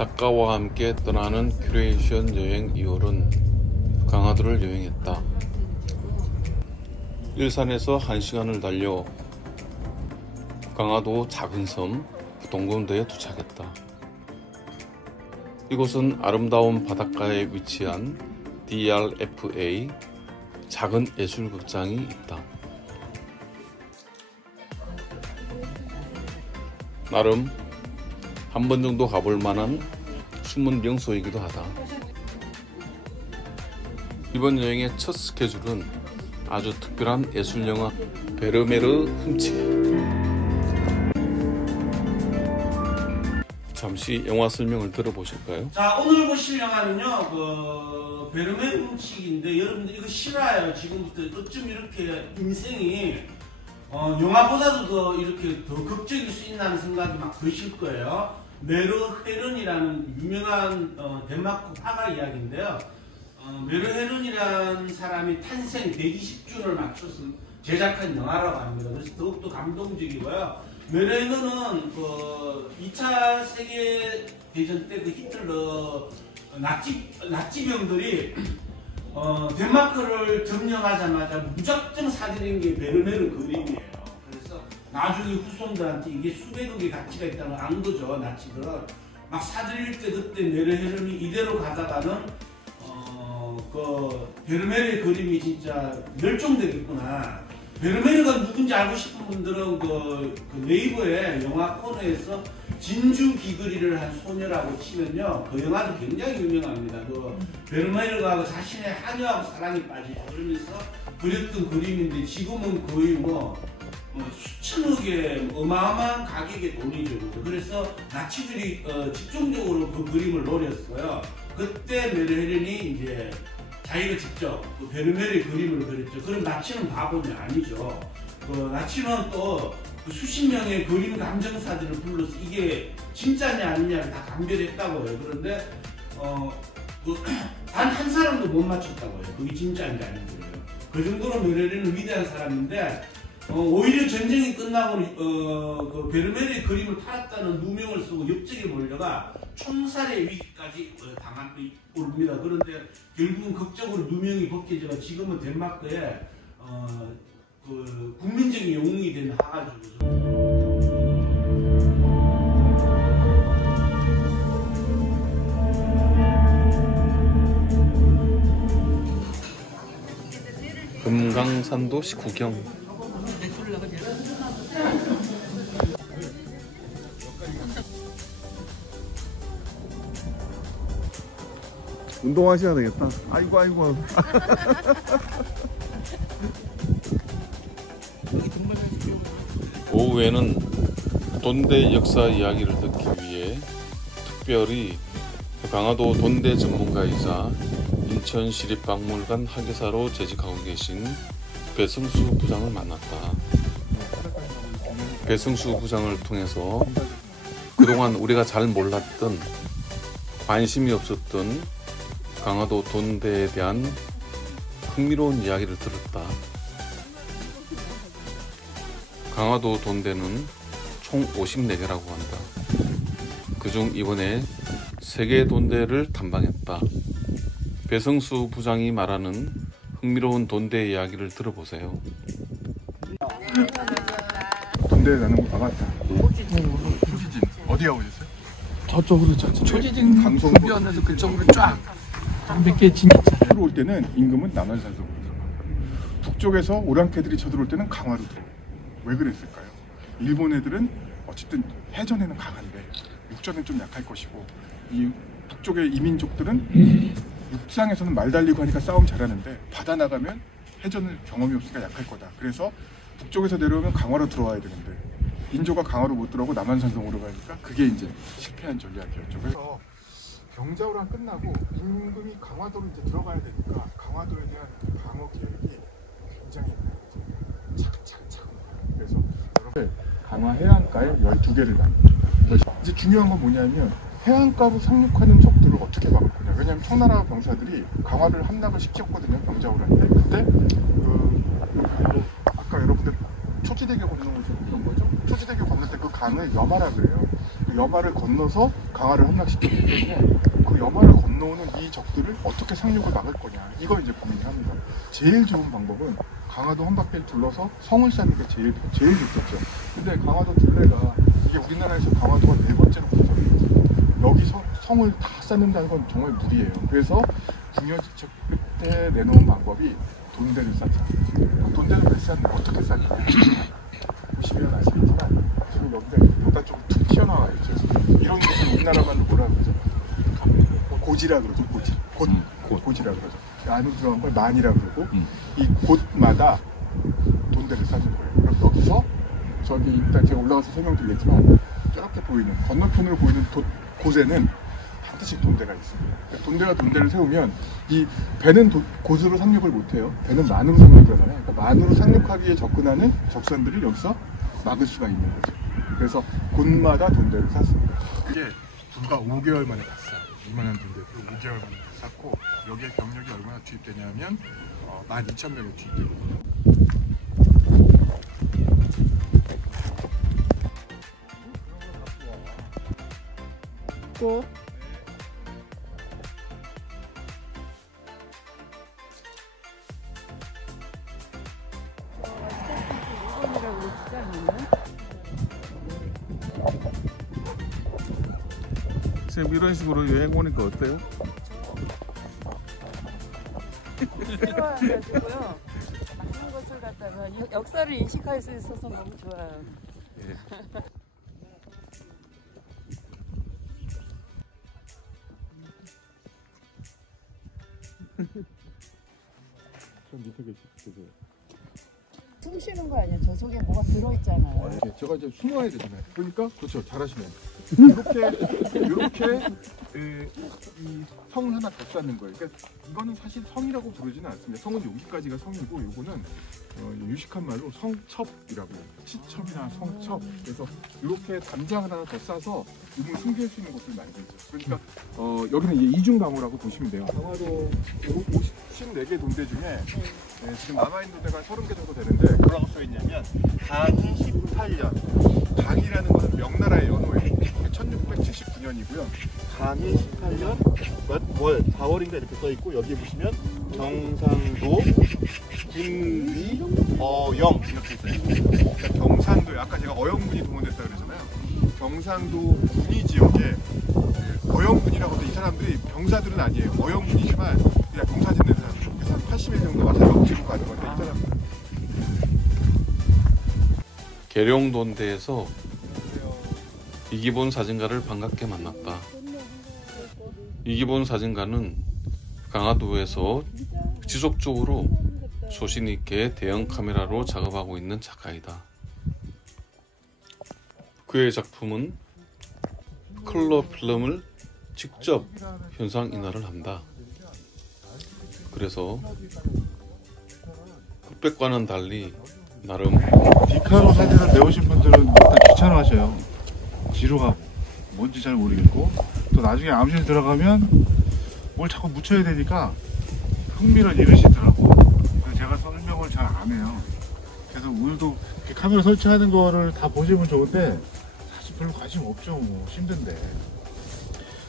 작가와 함께 떠나는 큐레이션 여행 2월은 강화도를 여행했다. 일산에서 1시간을 달려 강화도 작은 섬 동군도에 도착했다. 이곳은 아름다운 바닷가에 위치한 DRFA 작은 예술극장이 있다. 나름 한 번 정도 가볼 만한 숨은 명소이기도 하다. 이번 여행의 첫 스케줄은 아주 특별한 예술영화 베르메르 훔치기. 잠시 영화 설명을 들어보실까요? 자, 오늘 보실 영화는요, 베르메르 훔치기인데, 여러분들 이거 실화예요. 지금부터 어쩜 이렇게 인생이 영화보다도 더 이렇게 더 극적일 수 있다는 생각이 막 드실 거예요. 메르 헤른이라는 유명한 덴마크 화가 이야기인데요. 메르 헤른이라는 사람이 탄생 120주년을 맞춰서 제작한 영화라고 합니다. 그래서 더욱더 감동적이고요. 메르 헤른은 2차 세계대전 때 그 히틀러 나치병들이 덴마크를 점령하자마자 무작정 사들인 게 베르메르 그림이에요. 그래서 나중에 후손들한테 이게 수백억의 가치가 있다는 걸 안 거죠. 나치들은 막 사들일 때 그때 메르 헤른이 이대로 가다가는 베르메르의 그림이 진짜 멸종되겠구나. 베르메르가 누군지 알고 싶은 분들은 그 네이버에 영화 코너에서 진주 귀걸이를 한 소녀라고 치면요, 그 영화도 굉장히 유명합니다. 베르메르가 자신의 하녀하고 사랑에 빠지죠. 그러면서 그렸던 그림인데 지금은 거의 수천억의 어마어마한 가격의 돈이죠. 그래서 나치들이 집중적으로 그 그림을 노렸어요. 그때 메르 헤른이 이제 자기가 직접 베르메르의 그림을 그렸죠. 그럼 나치는 바보냐? 아니죠. 나치는 또 수십 명의 그림 감정사들을 불러서 이게 진짜냐 아니냐를 다 감별했다고 해요. 그런데 단 한 사람도 못 맞췄다고 해요. 그게 진짜인지 아닌지. 그 정도로 메르 헤른은 위대한 사람인데 오히려 전쟁이 끝나고 그 베르메르의 그림을 팔았다는 누명을 쓰고 옆쪽에 몰려가 총살의 위기까지 당한 오릅니다. 그런데 결국은 극적으로 누명이 벗겨져가 지금은 덴마크에 그 국민적인 영웅이 된 화가죠. 금강산도 식후경. 운동하셔야 되겠다. 아이고. 오후에는 돈대 역사 이야기를 듣기 위해 특별히 강화도 돈대 전문가이자 인천시립박물관 학예사로 재직하고 계신 배승수 부장을 만났다. 배승수 부장을 통해서 그동안 우리가 잘 몰랐던, 관심이 없었던 강화도 돈대에 대한 흥미로운 이야기를 들었다. 강화도 돈대는 총 54개라고 한다. 그중 이번에 3개 돈대를 탐방했다. 배승수 부장이 말하는 흥미로운 돈대 이야기를 들어보세요. 돈대에 나는 거 가봤다. 초지진 어디 가보셨어요? 저쪽으로 초지진 강성 구변에서 그쪽으로 쫙 몇 개 진 있잖아요. 들어올 때는 임금은 남한산성으로 들어가. 북쪽에서 오랑캐들이 쳐들어올 때는 강화로 들어가. 왜 그랬을까요? 일본 애들은 어쨌든 해전에는 강한데 육전은 좀 약할 것이고, 이 북쪽의 이민족들은 육상에서는 말 달리고 하니까 싸움 잘하는데 바다 나가면 해전을 경험이 없으니까 약할 거다. 그래서 북쪽에서 내려오면 강화로 들어와야 되는데 인조가 강화로 못 들어오고 남한산성으로 가니까 그게 이제 실패한 전략이었죠. 그래서 병자호란 끝나고 임금이 강화도로 이제 들어가야 되니까 강화도에 대한 방어 계획이 굉장히 차근차근. 그래서 여러분 강화 해안가에 12개를 납니다. 이제 중요한 건 뭐냐면 해안가로 상륙하는 적들을 어떻게 막을 거냐. 왜냐하면 청나라 병사들이 강화를 함락을 시켰거든요. 병자호란 때. 그때 아까 여러분들 초지대교 건너는 거죠. 초지대교 건널 때 그 강을 여마라 그래요. 그 여마를 건너서 강화를 함락시켰기 때문에 그 여마를 건너오는 이 적들을 어떻게 상륙을 막을 거냐, 이거 이제 고민을 합니다. 제일 좋은 방법은 강화도 한 바퀴를 둘러서 성을 쌓는 게 제일 좋겠죠. 근데 강화도 둘레가 이게 우리나라에서 강화도가 4번째로 구성이거든요. 여기서 성을 다 쌓는다는 건 정말 무리예요. 그래서 궁여지책 끝에 내놓은 방법이 돈대를 쌓자. 돈대를 왜 쌓냐, 어떻게 쌓냐. 보시면 아시겠지만 지금 여기가 바다 쪽으로 툭 튀어나와 있죠. 이런 곳을 우리나라 말로 뭐라 그러죠? 고지라 그러죠. 고지라 그러죠. 안으로 들어간 걸 만이라 그러고 이 곳마다 돈대를 쌓는 거예요. 그럼 여기서 저기 일단 제가 올라가서 설명드리겠지만 저렇게 보이는 건너편으로 보이는 곳에는 반드시 돈대가 있습니다. 그러니까 돈대가 돈대를 세우면 이 배는 곳으로 상륙을 못해요. 배는 만으로 상륙을 하잖아요. 그러니까 만으로 상륙하기에 접근하는 적선들을 여기서 막을 수가 있는 거죠. 그래서 곳마다 돈대를 쌌습니다. 그게 불과 5개월 만에 봤어요. 이만한 돈대를 5개월 만에 쌌고 여기에 병력이 얼마나 투입되냐면 12,000명이 투입되거든요. 꼭 선생님 이런 식으로 여행 오니까 어때요? 좋아가지고요. 많은 것을 갖다가 역사를 인식할 수 있어서 너무 좋아요. 예. 전 밑에 계세요. 숨 쉬는 거 아니야? 저 속에 뭐가 들어있잖아요. 제가 이제 숨어야 되잖아요. 그러니까 그렇죠, 잘하시네요. 이렇게 이 성을 하나 더 쌓는 거예요. 그러니까 이거는 사실 성이라고 부르지는 않습니다. 성은 여기까지가 성이고, 요거는 유식한 말로 성첩이라고 해요. 치첩이나 성첩. 그래서 이렇게 담장을 하나 더 싸서 우물 숨길 수 있는 곳을 만들죠. 그러니까 여기는 이제 이중강호라고 보시면 돼요. 강화도 54개 돈대 중에 지금 남아있는 돈대가 30개 정도 되는데, 뭐라고 써있냐면 강이 18년. 강이라는 것은 명나라의 연호예요. 1679년이고요. 강이 18년 월 4월인가 이렇게 써있고, 여기 보시면 경상도 김위 어영 이렇게 있어요. 그러니까 경상도에 아까 제가 어영군이 동원됐다 그랬잖아요. 경상도 군위 지역에 어영군이라고 해서 이 사람들이 병사들은 아니에요. 어영군이지만 그냥 농사 짓는 사람들. 그래서 한 80일 정도 와서 억지로 가는 건데, 이 사람들은 계룡돈대에서 이기본 사진가를 반갑게 만났다. 이기본 사진가는 강화도에서 지속적으로 소신 있게 대형 카메라로 작업하고 있는 작가이다. 그의 작품은 컬러 필름을 직접 현상 인화를 한다. 그래서 흑백과는 달리 나름 디카로 사진을 배우신 분들은 일단 귀찮아하셔요. 지루하고 뭔지 잘 모르겠고, 또 나중에 암실 들어가면 뭘 자꾸 묻혀야 되니까 흥미를 잃으시더라고. 그래서 제가 설명을 잘 안 해요. 그래서 오늘도 이렇게 카메라 설치하는 거를 다 보시면 좋은데 사실 별로 관심 없죠. 뭐 힘든데.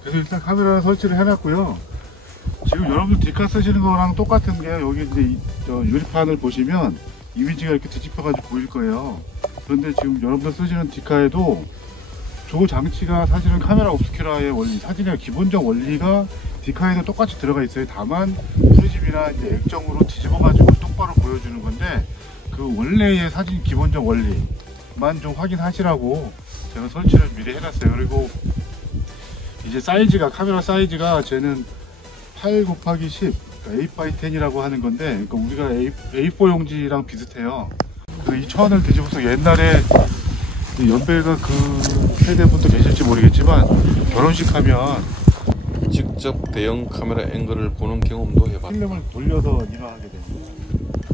그래서 일단 카메라 설치를 해놨고요. 지금 여러분들 디카 쓰시는 거랑 똑같은 게, 여기 이제 저 유리판을 보시면 이미지가 이렇게 뒤집혀가지고 보일 거예요. 그런데 지금 여러분들 쓰시는 디카에도 조 장치가 사실은 카메라 옵스큐라의 원리, 사진의 기본적 원리가 디카에도 똑같이 들어가 있어요. 다만 프리즘이나 이제 액정으로 뒤집어가지고 똑바로 보여주는 건데, 그 원래의 사진 기본적 원리만 좀 확인하시라고 제가 설치를 미리 해놨어요. 그리고 이제 사이즈가, 카메라 사이즈가 쟤는 8x10, 그러니까 8x10이라고 하는 건데, 그러니까 우리가 A4 용지랑 비슷해요. 그래서 이 천을 뒤집어서 옛날에 연배가 그 세대분도 계실지 모르겠지만 결혼식 하면 직접 대형 카메라 앵글을 보는 경험도 해봤다. 필름을 돌려서 인화하게 됩니다.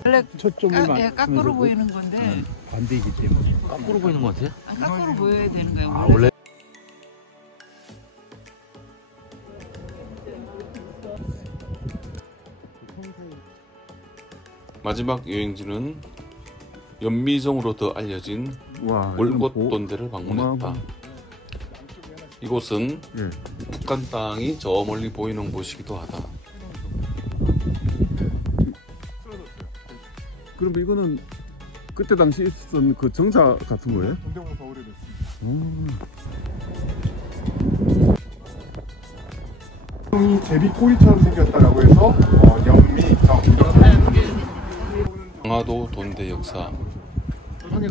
원래 초점을 거꾸로 보이는 건데 반대이기 때문에. 거꾸로 보이는 것 같아요? 거꾸로 보여야 되는 거예요. 아, 원래 마지막 여행지는 연미정으로 더 알려진 와, 월곶돈대를 방문했다. 이곳은 예. 북한 땅이 저 멀리 보이는 곳이기도 하다. 그럼 이거는 그때 당시 있었던 그 정자 같은 거예요? 동대문에서 오래됐습니다. 이 제비 꼬리처럼 생겼다라고 해서 영미, 정 강화도 돈대 역사.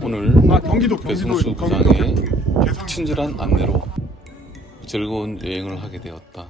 오늘 경기도 배승수 부장의 친절한 안내로 즐거운 여행을 하게 되었다.